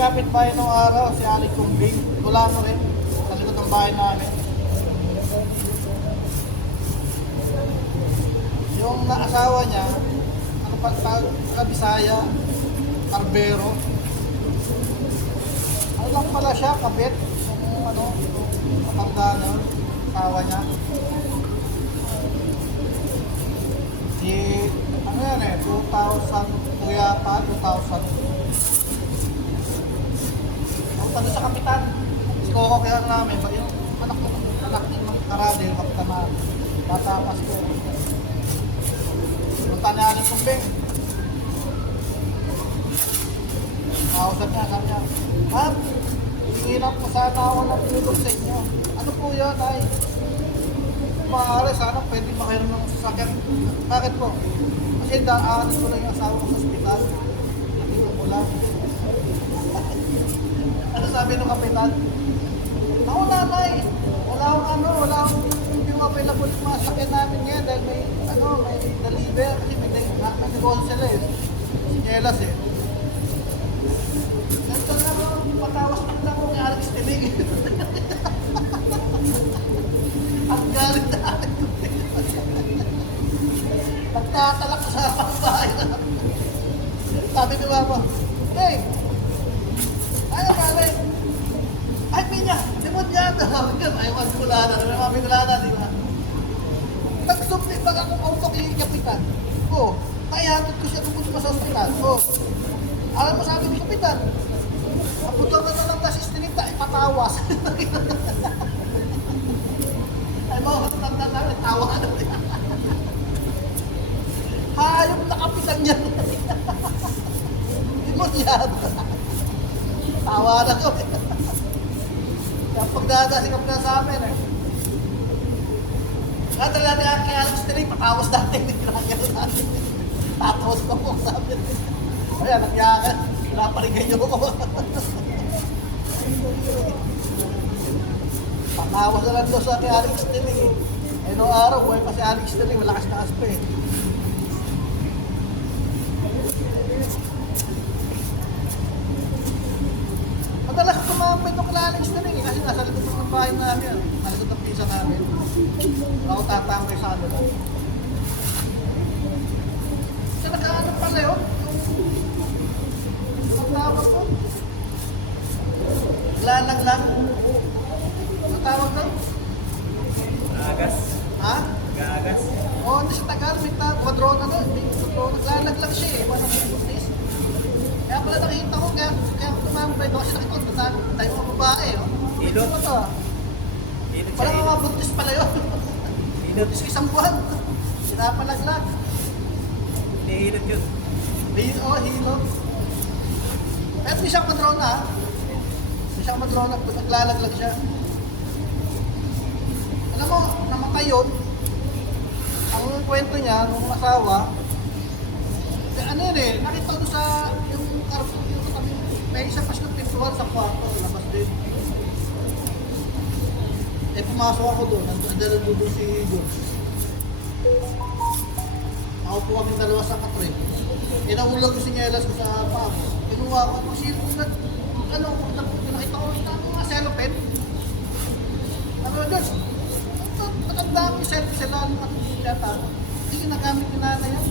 Kami kapitbahay nung araw, si Ali Kumbing. Wala na rin. Sa likod ng bahay namin. Yung naasawa niya, ano pa sa Kabisaya, Carbero. Ano lang pala siya, kabit. Yung ano, kapangga na, asawa niya. Si, ano yan eh, 2000, yata, 2000. Doon sa kapitan. Si Coco kaya namin, ba yung anak mo, anak ni Mang kapitan na bata pa si Coco. Punta niya aling kumbing. Kausap niya, sabi niya, Ma'am, hihirap po sana ako ng tulong sa inyo. Ano po yun, ay? Maaari, sana pwede makainom ng sasakyan. Bakit po? Kasi daanin ko lang yung asawa ko sa ospital. Hindi ko lang. Sabi ng kapitan? Ako nanay, wala akong ano, wala akong mo available yung mga sakyan namin ngayon dahil may, ano, may deliver kasi may, may, may negosyo sila eh. Si Nielas eh. Ganito na ako, patawas na lang ako kay Alex Tilig. Ang galit na Alex Nagtatalak sa na. Sabi ni Mama, Hey, ano pare? Ay, pinya, demodyado. Ay, wag kulana. Ano naman kulana, di ba? Nagsupli pag akong auto kay Kapitan. Oo. Kaihatid ko siya tungkol sa ospital. Oo. Alam mo sabi ni Kapitan, Kaputol na lang na si Stinita, ipatawas. Ay, mga katanda namin, tawa na. Hayop na kapitan niya. Demodyado. Tawa na ko. Kaya pagdadasikap na sa amin eh. Kaya talaga kaya kaya Alex Tinig, patawas natin. Hindi kaya natin. Tatawas pa po sabi. Ayan, nagyakan. Pinaparigan niyo ko. Patawas na lang daw sa kay Alex Tinig eh. Eh, noong araw, buhay pa si Alex Tinig, malakas na aspe eh. Madalas ko tumambay itong kalaling string eh, kasi nasa likod ng bahay namin, nasa likod ng pisa namin. Ako tatambay sa ano. Siya nagkaano pala yun? Yung ang tawag ko? Lalang lang. Ang tawag ko? Agas. Ha? Gagas. Oo, hindi siya tagal, may ta- kwadrona na. Lalag lang siya eh, walang buntis. Kaya pala nakita ko, kaya, kaya tumambay kasi nakita ko, tayo tayo mga babae, oh. Ilot. Ano? Hilot siya. nga mga buntis pala yun. Hilot. buntis isang buwan. Sinapalaglag. Hindi hilot yun. Hilo, oh, hilo. Pero hindi siya madrona ah. Hindi siya madrona, naglalaglag siya. Alam mo, namatay yun. Ang kwento niya, nung asawa, eh, ano yun eh, nakita ko sa yung carpet, yung katabi, may isa pa siyang pintuan sa kwarto, labas Eh, pumasok ako doon, nandala doon si George. Ako po kami dalawa sa katre. Eh, nahulog ko si Nielas ko sa paa ko. Kinuha ko, kung sino, nag, ano, nag- nakita ko, nakita ko mga cellophane. Ano, George, matanda ko yung lalo at yata. Hindi ginagamit ni nanay yan.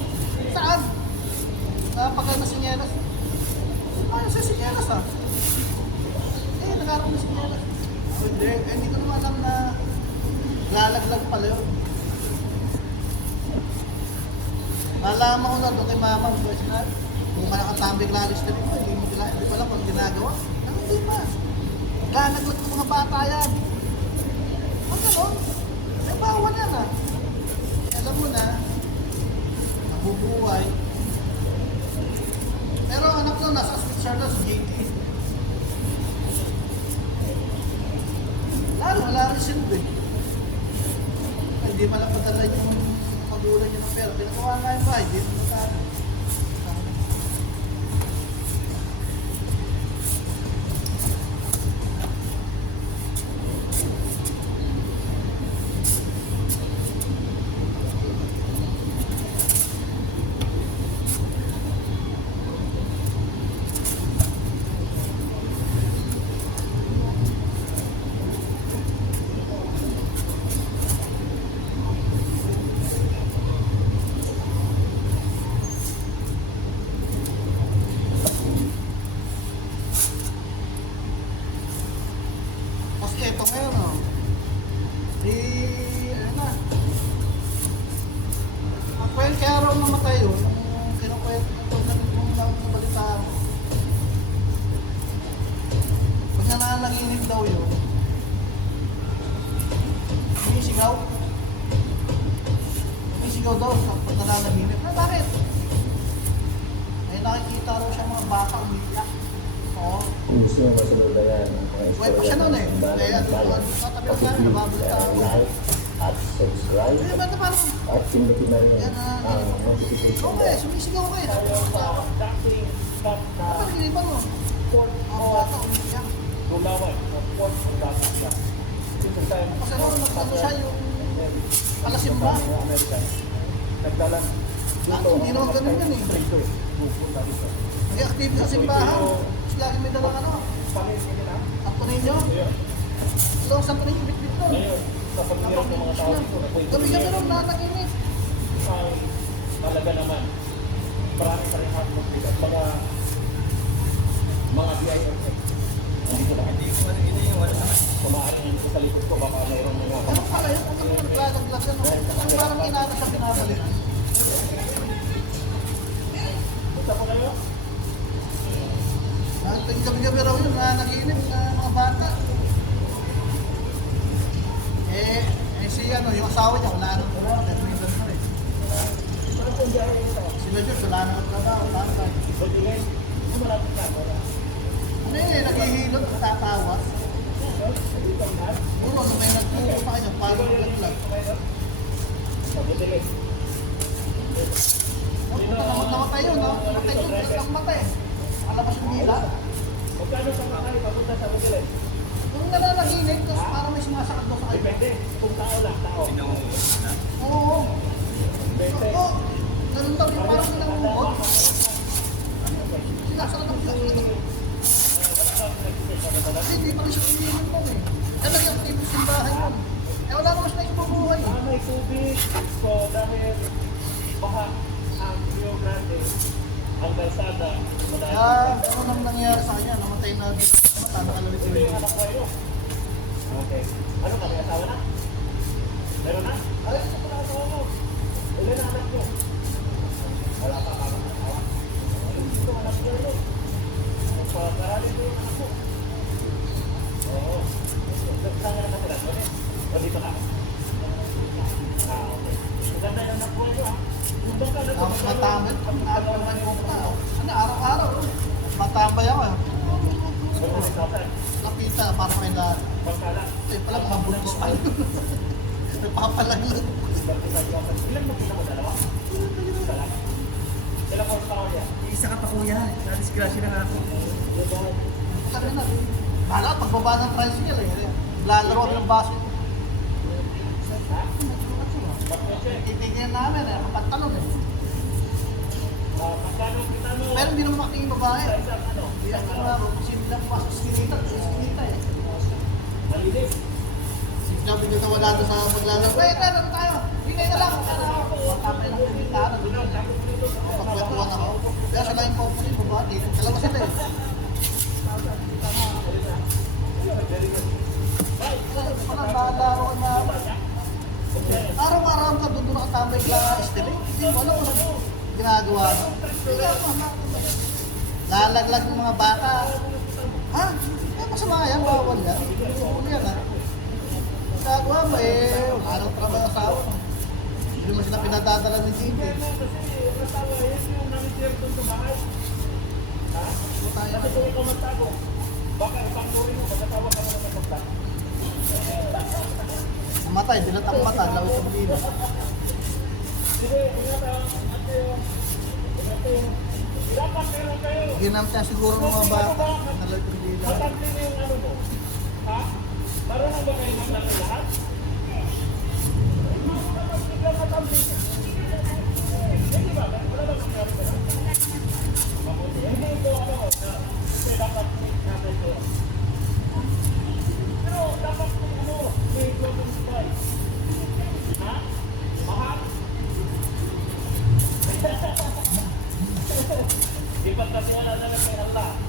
Saan? Nakapagay na si Nielas. Ano sa si Nielas ah? Eh, nagkaroon na si Nielas. Oh, hindi, hindi ko naman alam na lalaglag pala yun. Nalaman ko na doon kay mama, boys na, kung ka nakatambing lalis na rin, hindi mo kila, hindi pala kung ginagawa. Ano hindi pa? Lalaglag ng mga bata yan. Ang gano'n, may bawal yan ah. Alam mo na, nabubuhay. Pero anak ko, nasa Switzerland, sa JT. Lalo, wala rin silbi. Ay, Hindi man lang padala yung magulang niya ng pera. Pinagawa nga yung bahay, hindi mo uh, ako. like at subscribe parang, at pindutin na rin ang notification oo eh, sumisigaw ka eh. duckling stop na Ano naginipan mo? bata umiiyak. Gulawan. Dito sa Kasi ano, nagtano siya yung alasimba. American. Nagdala Ah, hindi naman ganun yan eh. May active sa simbahan. Lagi may dalang ano. Pamilya nila. Ako ninyo. Ngayon, Long sa pinig bit-bit ko. pagkirap ng mga tao dito, Gabi-gabi rin nanaginip. ay talaga naman. Marami pa rin hapon dito. Mga mga BIFX. Hindi ko lang. Hindi ko ano hindi yung wala. Kung maaaring hindi ko sa likod ko, baka mayroong mga Ano pala yun? Ano yung naglalaglag yan? Ang parang inano sa pinabalik. Gusto mo kayo? Ah, Gabi-gabi raw yun nanaginip ano, yung asawa niya, wala nang trabaho. Pero may ganun eh. Sila Diyos, wala nang trabaho. Tatay. Pwede guys, kumalapit ka. Wala. Ano yun eh, naghihilot, tatawa. Puro, ano may nagturo sa kanya, paano naglag. Mabuti guys. Naman namatay yun, no? Namatay yun, namatay. Alabas yung nila. Magkano sa mga kayo papunta sa Bukilit? Yung nananaginip, tapos parang may sumasakit daw sa kanya. Depende. Kung tao lang, tao. Oo. Oo. Ganun daw, yung parang nangungot. Sinasakit ang biglang. Kasi hindi pa rin siya pinilin mo eh. Nag-active yung simbahan yun. Eh wala naman siya ipabuhay. Ah, may tubig. So, dahil baha ang Rio Grande, ang kalsada. Kaya ano nang nangyari sa kanya, namatay na namatay na kalalit Ito yung anak kayo. Okay. Ano ka, may asawa na? Meron na? Alam ko pala asawa mo. Ilan na anak mo? Wala pa ka ng asawa? Ito anak ko yun. Pag-aralin mo yung anak mo. Oo. Saan ka nakatira? Eh? O dito ka? Ah, okay. Maganda yung anak ko yun, ha? Kung doon ka, Ang matambay, naagawan ko pa. Ano, araw-araw. Matambay ako eh. Doon ka sa Napita, parang may. Pagkala. Eh, pala mga buntis pa yun. Nagpapalaglag. Ilan mo pinaka dalawa? Dalawa. Ilang horsepower yan? Isa ka pa kuya. Na-disgrasya na nga ako. Sabi na, Bala, pagbaba ng tricycle eh. Lalaro ng basket. Titignan namin eh, kapantalon eh. Mo? Pero hindi naman makiking babae. Sa isang ano? Na, posible lang pa sa skinita, sa skinita eh. Malinis. Sabi niya na wala sa maglalaro. Eh, tayo, tayo. Bigay na lang. Matapay ng kumita. Pagkwentuhan ako. Kaya sila yung popunin, babae. Dalawa sila eh. Wala, nalaro na. Araw-araw ka doon doon nakatambay ka estile. Hindi mo alam kung ano ginagawa mo. Kaya Lalaglag ng mga bata. Ha? Eh, masama yan, bawal yan. Bawal yan, ha? Ginagawa mo eh, nang trabaho ng asawa. Hindi mo sila pinadadala ng tayo. Kasi kung ikaw magtago, baka isang turi mo, magkatawa ka naman ng magtago. Namatay, dilat ang mata, lawit ang dila. Sige, ingat ang dapat. Ginamta siguro ng mga bata, nalawit ang dila. Ano mo. Ha? Marunong ba kayo magtangli lahat? Biglang matangli. Hindi ba? Wala ba Allah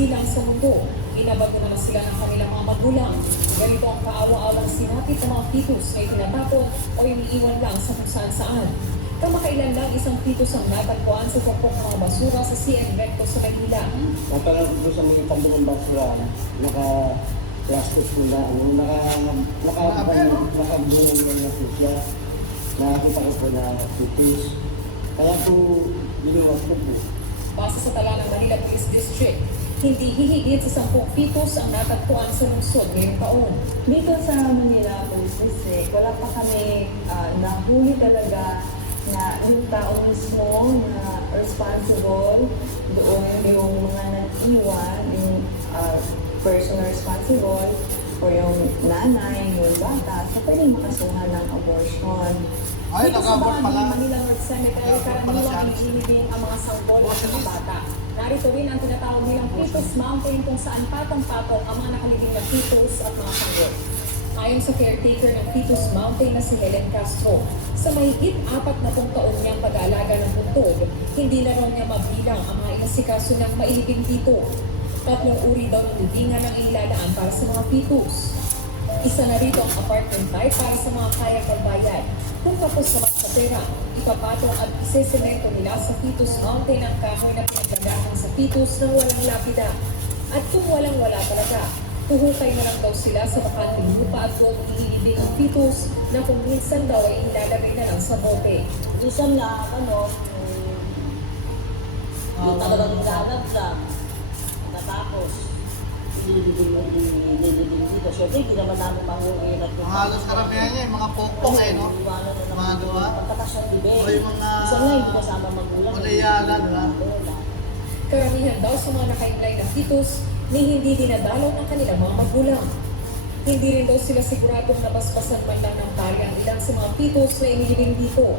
sila naisisilang sa mundo, inabago naman sila ng kanilang mga magulang. Ganito ang kaawa-awang sinapit ng mga fetus na itinatapon o iniiwan lang sa kung saan saan. Kamakailan lang isang fetus ang natagpuan sa pokpok ng mga basura sa CN Recto sa Maynila. Natanong ko sa mga ng basura, naka plastic na, ano, naka, naka, naka, naka, na po siya. Nakakita ko po na pitis. Kaya po, binuwas ko po. Base sa tala ng Manila Police District, hindi hihigit sa sampung fetus ang natagpuan sa lungsod ngayong taon. Dito sa Manila Police District, wala pa kami ah, nahuli talaga na yung tao mismo na responsible doon yung mga nag-iwan, yung ah, person responsible or yung nanay, yung bata, sa pwedeng makasuhan ng abortion. Ay, Dito sa nag-abort pala. ng Manila North Cemetery, karaniwang inilibing ang mga sanggol at mga bata. Narito rin ang tinatawag nilang Fetus Mountain kung saan patong-patong ang mga nakalibing na fetus at mga sanggol. Ayon sa caretaker ng Fetus Mountain na si Helen Castro, sa mahigit apat na pong taon niyang pag-aalaga ng buntod, hindi na raw niya mabilang ang mga inasikaso ng mailibing dito. Tatlong uri daw ng libingan ang inilalaan para sa mga fetus. Isa na rito ang apartment type para sa mga kaya magbayad. Kung tapos naman sa pera, ipapatong at isesemento nila sa Fetus Mountain ang kahoy na pinagdadahan sa fetus ng walang lapida. At kung walang wala talaga, Tuhukay na lang daw sila sa bakanting lupa at doon iilibing ang fetus na kung minsan daw ay ilalagay na lang sa bote. Minsan na, ano, yung talagang gagat lang. Tapos, ililibing mo, ililibing dito. Siyempre, hindi naman namin mahuli at Ang halos karamihan niya, yung mga pokpok eh, no? Mga gawa. Pagkatas ng bibig. O yung mga Isa nga, hindi kasama magulang. Malayala, di ba? Wala. Karamihan daw sa mga nakaimlay na fetus ni hindi dinadalaw ng kanilang mga magulang. Hindi rin daw sila siguradong nabasbasan man lang ng tali ang ilan sa mga fetus na inilibing dito.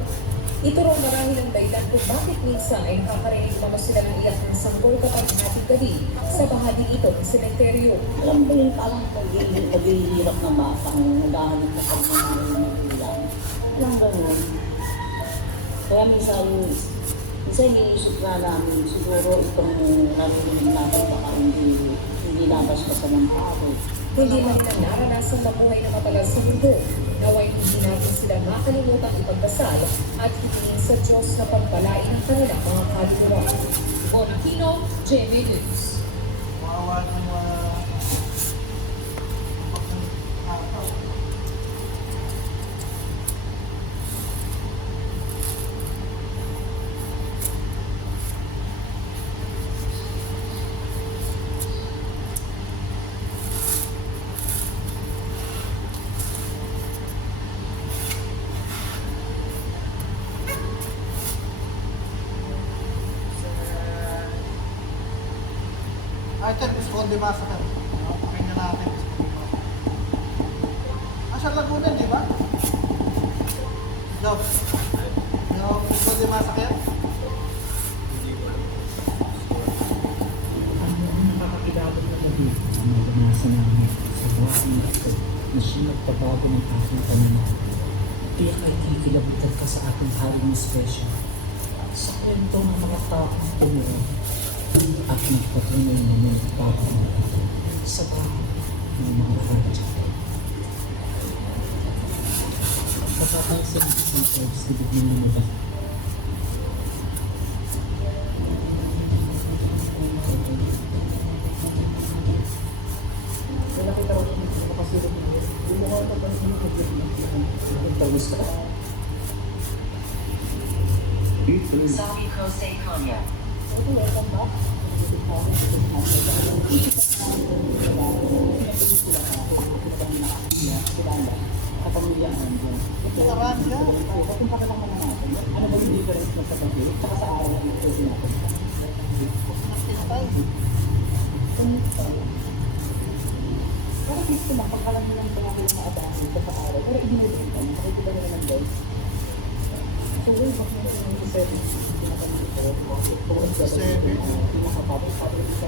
Ito raw marami ng dahilan kung bakit minsan ay nakakarinig naman sila ng iyak ng sanggol kapag hating gabi sa bahagi ito ng sementeryo. Alam mo yung parang pag- paghihirap ng batang naghahanap na kami ng mga magulang. Alam ganun. Kaya minsan, minsan iniisip nga namin, siguro itong narinig natin baka hindi, hindi labas pa sa ng tao. Hindi man nila naranasan mabuhay na matagal sa mundo. Naway hindi natin sila makalimutan ipagdasal at itingin sa Diyos na pagpalain ng kanilang mga kaluluwa. Bonakino, JB News. Maawa ng mga... Ay, ito, gusto kong dimasa ka. Pakinggan natin. Ah, sa Laguna, di ba? Daw. Yung gusto kong dimasa kayo? Ang nakakakilabot na gabi ang naranasan namin sa buhay na ito na siya nagpabago ng aking pananaw. Tiyak ay kikilabutan ka sa ating haring special. Sa kwento ng mga taong tumuro at nagpatunay na may bago sa bahay ng mga sa isang sa libig ng lumabas least naman, pagkalam mo lang tumaki ng mga adami sa araw, pero ibinibigay ka, nakikita nyo naman guys. So, way back na ito yung service, pinakamit ko, kung ang naman service sa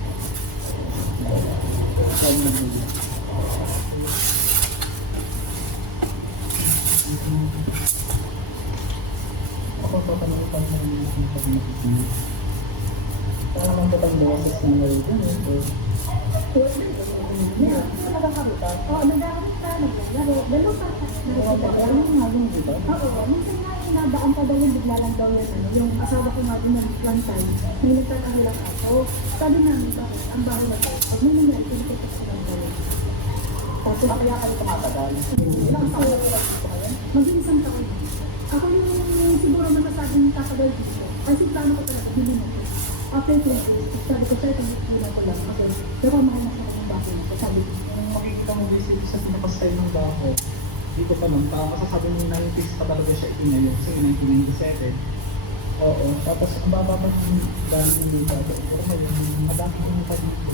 From Manila. Ako papalitan mo yung pag-ibig. Para naman ito pag boses ng ngayon eh. Nakakakita? Oo, nagkakaroon ka, naglalaro, lalo pa. Mga pagkaroon nga yun, di ba? Oo, minsan nga inabaan pa daw yung bigla lang daw yun, ano, yung asawa ko nga din ng one time, may nagtatahilang ako. Sabi namin, bakit? Ang bahay na to. Pag may nangyari, pinipitok sila daw. Tapos kaya kayo tumatagal. Ilang taon na pala ako ngayon? Mag-iisang taon. Ako yung siguro masasabing tatagal dito. Kasi plano ko talaga, hindi mo. After 20 years, sabi ko, sir, kung hindi ko lang. Kasi, pero mahal na siya ng bahay na. Sabi ko, makikita mo visit sa pinaka-style ng baho, dito pa lang, parang masasabi mo 96 pa talaga siya itinayo kasi 1997. Oo, tapos ang baba pa ng dami ng mga bago. Pero ngayon, madami yung pa dito.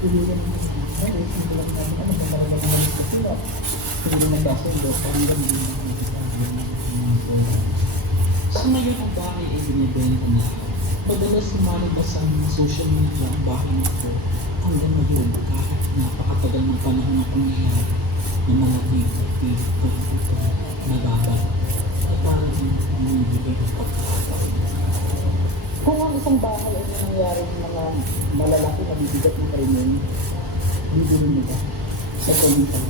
Hindi rin mo kasi, ano, hindi lang namin, ano, kung talaga naman ito sila. Hindi naman kasundo, parang ganun yung So ngayon ang bahay ay binibenta na. Madalas lumalabas ang social media ang bahay nito hanggang ngayon kahit napakatagal ng panahon na pangyayari ng mga dito, dito, dito, nababa. At parang binibigay ng pagkakataon. Kung ang isang bahay ay nangyayari ng mga malalaki na bibigat ng krimen, bibili ba? Sa komita.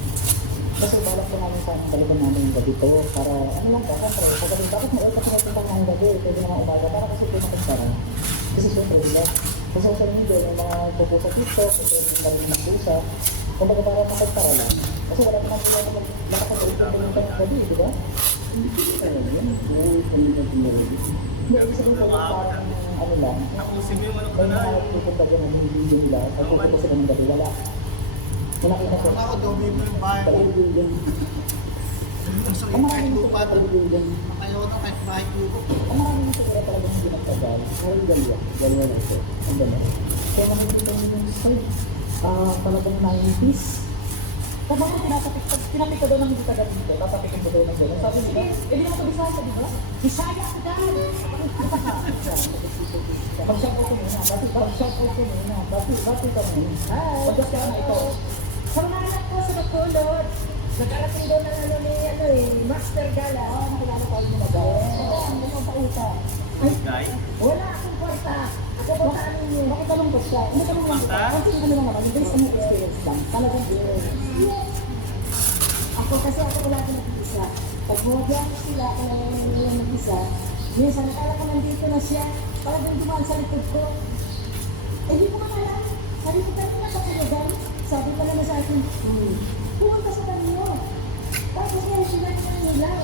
Kasi balak ko namin sa amin talaga namin yung gabi to para ano lang ba, siyempre, pagkabi, bakit mo kasi napunta ng gabi, pwede naman umaga, para kasi ito makagsara. Kasi siyempre, diba, sa social media, yung mga pupo sa TikTok, pwede yung kami ng pusa, kumbaga para makagsara lang. Kasi wala naman sila na nakakabalik ng ganun ng gabi, di ba? Hindi ko yun. Yung komita Hindi, ibig sabihin ko parang ano lang, Tapusin mo yung ano ko may na. pupunta dyan na binibigyan nila, pag pupunta sila ng gabi, wala. May nakita ko. Wala ko, dobi mo yung bahay ko. Gusto Ang ko marami kahit lupa to. pag-ibigyan. Ayaw na kahit bahay ko. Ang marami nito siguro talaga hindi nagtagal. Yung dalawa, dalawa na ito. Ang dalawa. Kaya nakikita nyo yung style. Ah, talagang 90s. Kung bakit tinatapik, pag tinapik ka daw ng hindi tagal dito, tatapikin mo daw ng gano'n. Sabi nila, eh di naman ito Bisaya, di ba? Bisaya ko dahil! Mag-shout out ko muna. Bati, mag-shout out ko muna. Bati, bati ka muna. Hi! Mag-shout ka na ito. Anak ko sa Bacolod, nagkarating daw ng ano ni, ano eh, Master Gala. Ah, nakilala ko yung mga guys. Oo, ang mga pauta. Ay, wala akong kwarta. Ako ba sa ano yun? Ano lang ano lang lang. Yes. Ako kasi ako wala ko nag-isa. Pag buwagyan ko sila, kung ano yung nag-isa, minsan akala ko nandito na siya, para doon dumaan sa likod ko. Eh, di ko alam. Sabi ko, tayo na kapulugan. Sabi ko naman sa akin, hmm, pumunta sa kanyo. Tapos ngayon sila ng ilaw.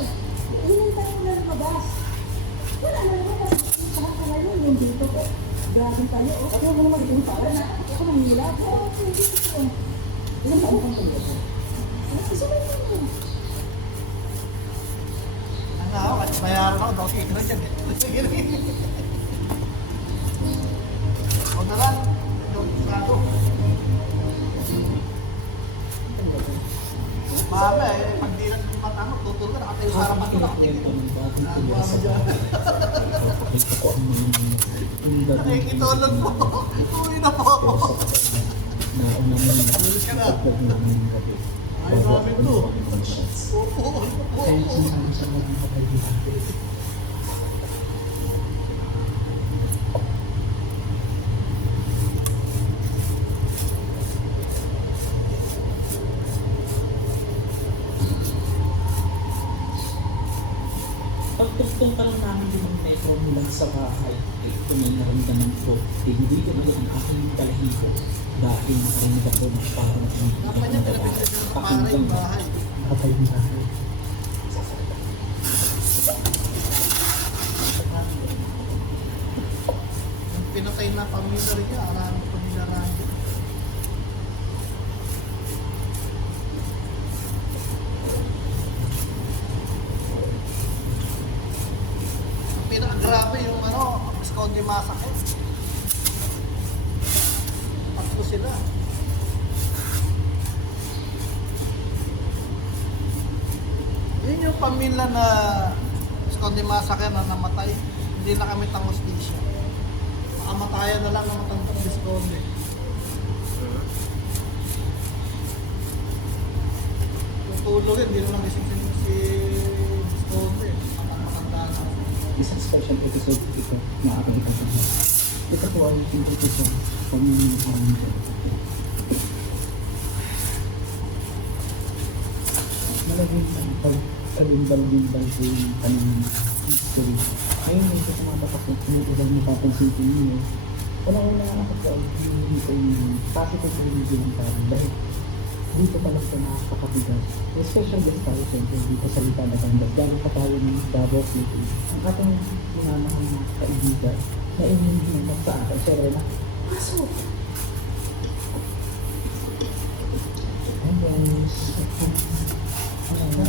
Hinintay ko na lumabas. Wala na naman kasi saan ka ngayon yung dito ko. Grabe tayo. Oh. Ako mo naman yung para na. Ako nang nila. Oo, hindi ko. Ilan taon kang tuloy? Gusto mo yun? Ang ako, kahit bayaran ako, tigil na dyan eh. Huwag na lang. Mahaba eh, pag di lang yung mata mo, tutulog ka, nakatayo sa harapan ko, nakatingin. Nagawa mo dyan. Nakikitulog po. Uwi na po ako. Uwi ka na. namin. Ay, grabe to. Opo, opo, opo. sinasabi sa mga kapatid. sa bahay ay ito may naramdaman ko. Hindi ganun ang aking kalahibo. Dahil nakarinig ako ng parang niya babae. pinapinsan yung kamara yung bahay. Yung. Yung pinatay na pamilya rin niya, arami pamilya Randy. Ang pinakagrabe yung ano, Visconde Massacre. Tatlo sila. Yun yung pamilya na Visconde Massacre na namatay. Hindi na kami tangos siya. Makamatayan na lang ang matandang Visconde. Yung tulog hindi naman gising si, Visconde. Matanda na. Isang special episode ito na aking ipapagawa. Ito po ay ko. Malagay sa pagkalimbal-limbal ko yung kanyang history. Ayun yung ito tumatakot ko kung ito lang napapansin ko ninyo. Wala ko na ako sa hindi ko yung positive energy ng tao dahil dito pa lang ito nakakakabigas. May special guest tayo siyempre dito sa Lita na Ganda. Galing pa tayo ng Davao City. Ang ating minamahal na kaibigan na inyong hinanap sa akin. Rena, pasok! Hi guys! Ano ba?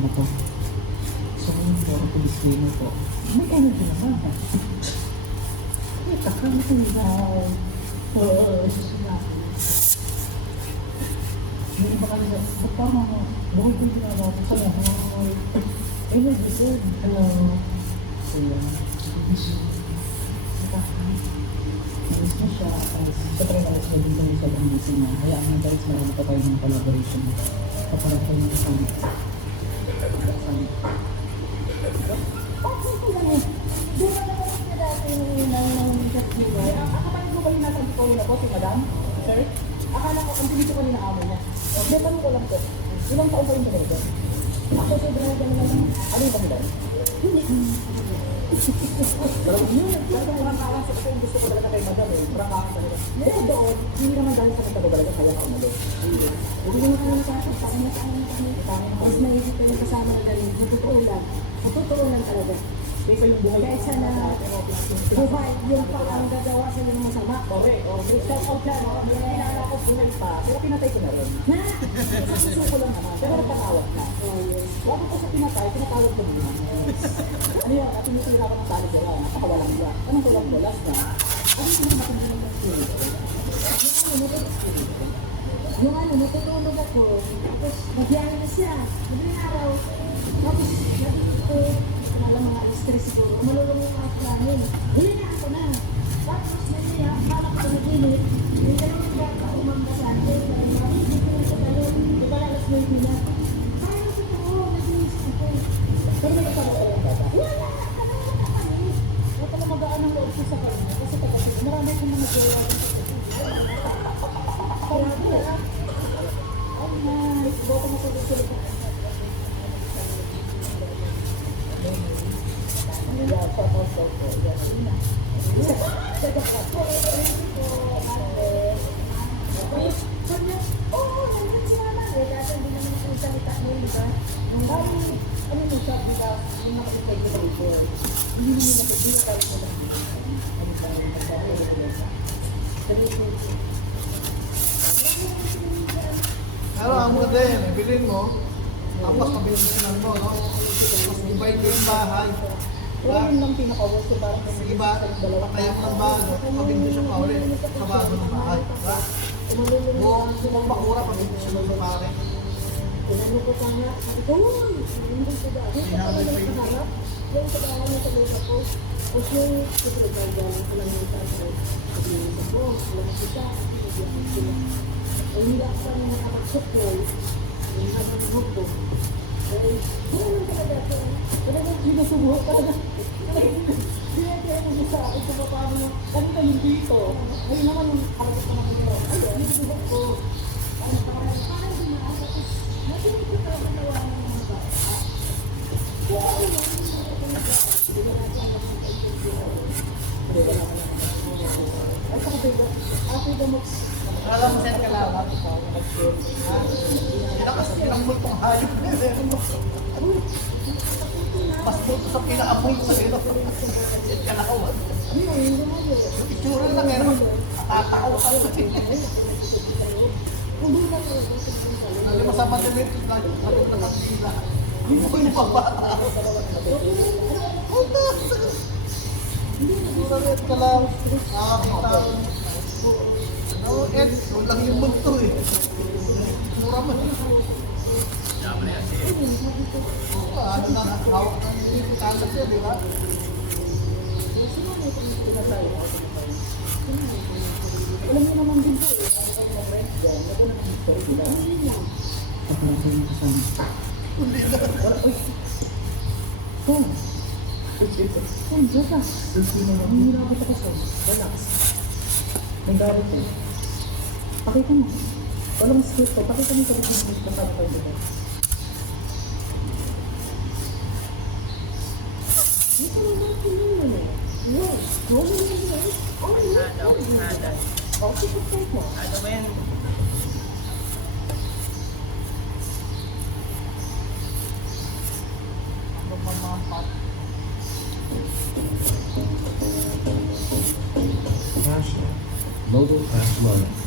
Ano po? So ngayon po, ako disclaimer po. May energy naman ha? Ay, kakamitin Oo, susunod. Yung iba kanila, ba't parang buhay kong ginagawa ko sa lahat? Eh, nag-isip. Hello. So, yan. Miss mo siya. Siyempre, alas na din kami sa lamisi niya. Marami pa tayo ng collaboration. Kaparang kayo ng isang Bakit ko lang? Di ba naman siya dati nang nangyayat buhay? Ang akapag ko ba yung nasa ko na po, si madam? Sir? Akala ko, ang ko ni na amo niya. Hindi, tanong ko. Ilang taon pa yung talaga? Ako sa talaga naman, ano yung dahilan? Hindi. Pero yun, talagang walang kawan sa kasi gusto ko talaga kay madam eh. Parang kawan talaga. Bukod doon, hindi naman dahil sa kanta ko talaga kaya ka umalis. Hindi naman sa akin, parang nasa akin kami. Mas naisip yung kasama na galing. Totoo lang. Totoo lang talaga. Yung. Kaysa na buhay, yung pang ang gagawa sa ng masama. Correct. Okay. Shout out yan. oh. May naalala ko buhay pa. Pero pinatay ko na rin. Na! Suso ko lang naman. Pero napatawag na. Bago ko sa pinatay, pinatawag ko muna. Ano yun? At tinitirapan ng tali ko lang. Napakawalang yan. Anong walang walas na? Ano yung makinig ng spirit? Yung ano, natutulog ako. Tapos, nagyari na siya. Madaling araw. Tapos, stress siguro. Malulong yung mga planin. Huli na ako na. Tapos, naniya, akala ko naginit. May dalawang bata umangga sa akin. Hindi ko na sa talo. Di ba lalas mo yung pila? Ay, totoo. Naginis ako. Pero may kasama ko lang bata. Wala! Kasama ka kami. Wala pala magaan ang loob ko sa kanya. Kasi kapatid, marami akong mga jowa. Kaya, kaya, Oh, nice. Baka masagutuloy ko. Pero ang mo din, bilhin mo, tapos pabilisinan mo, no? Tapos divide ko yung bahay. Pero yun lang pinaka-worst ko parang Sa iba, patayin mo ng bago, pabindisyon ka ulit sa bago ng bahay. Diba? Buong buong bakura, pabindisyon mo yung pare. Tinano ko pa nga, sabi ko, uy, hindi ko ba? Yung sa kanya sa harap, yung sa bahay niya sa lupa ko. Tapos yung supervisor ko lang yung tayo. Sabi niya ko, wala ko siya, hindi ako ay hindi ako na nakapag-supply ng habang grupo. Dahil, hindi naman talaga ako. Talagang sinusubuhan talaga. Kaya kaya mo sa akin kung paano kami kayo dito. Ngayon naman yung kapatid ko naman nila. Ay, sinusubuhan ko. Ay, ko talaga ng mga bata. Hindi ko natin ang mga kaibigan ko. Hindi ko natin ang. Ay, sa kapatid mo saan kalawat? Ha? Pinakas, pinamultong hayop na yun. Mas multo sa pinakamulto yun. Yan kalawat. Yung itsura lang eh. no? Nakatakaw ka lang. Alam mo sa lang, sagot na kantila. Hindi mo yung pambata. Itsura rin kalawat. Nakakita. Ano, Ed, yun lang yung multo eh. Mura mo. Yaman na yan siya. Ah, Ano na, hawak ng kalat yan, di ba? Kapag yung kasama. Hindi na. Oh! Oh, Diyos ah! Nahihirapit ako sa'yo. Relax. Nagalit eh. Pakita mo. Walang script ko. Pakita mo sa business ko sa kayo dito. Dito na. Oh, yes. Oh, yes. Oh, sige, mo. Ano ba yan? Ano pa mga. Mobile cash money.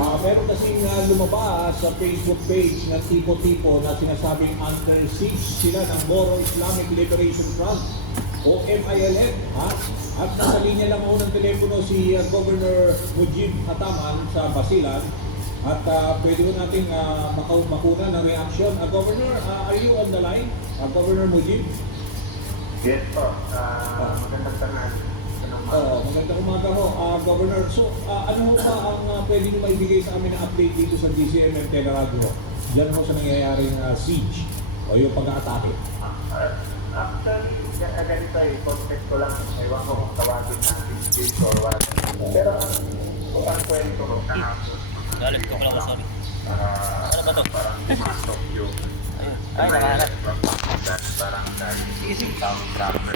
Ah, meron kasing uh, lumabas sa Facebook page na tipo-tipo na sinasabing under siege sila ng Moro Islamic Liberation Front o MILF. Ha? At nasa linya lang ho ng telepono si uh, Governor Mujib Hataman sa Basilan. At uh, pwede ko nating uh, makaw- makuna ng reaction. Uh, Governor, uh, are you on the line? Uh, Governor Mujib? Yes po. Ah, magandang tanghali. Oo, magandang umaga ho, ah, Governor. So, ah, ano ho ba ang uh, pwede nyo maibigay sa amin na update dito sa DCM and Teleradio? Diyan ho sa nangyayaring ah, siege o yung pag-aatake. Ah, Actually, na ganito eh, context ko lang, ewan ko kung tawagin natin siege or what. Pero ang kung ang kwento ko kahapon, Galit ko lang, sorry. ah, Ano ba to? parang pumasok yung Ay, nakahanap. parang dahil Sige, sige.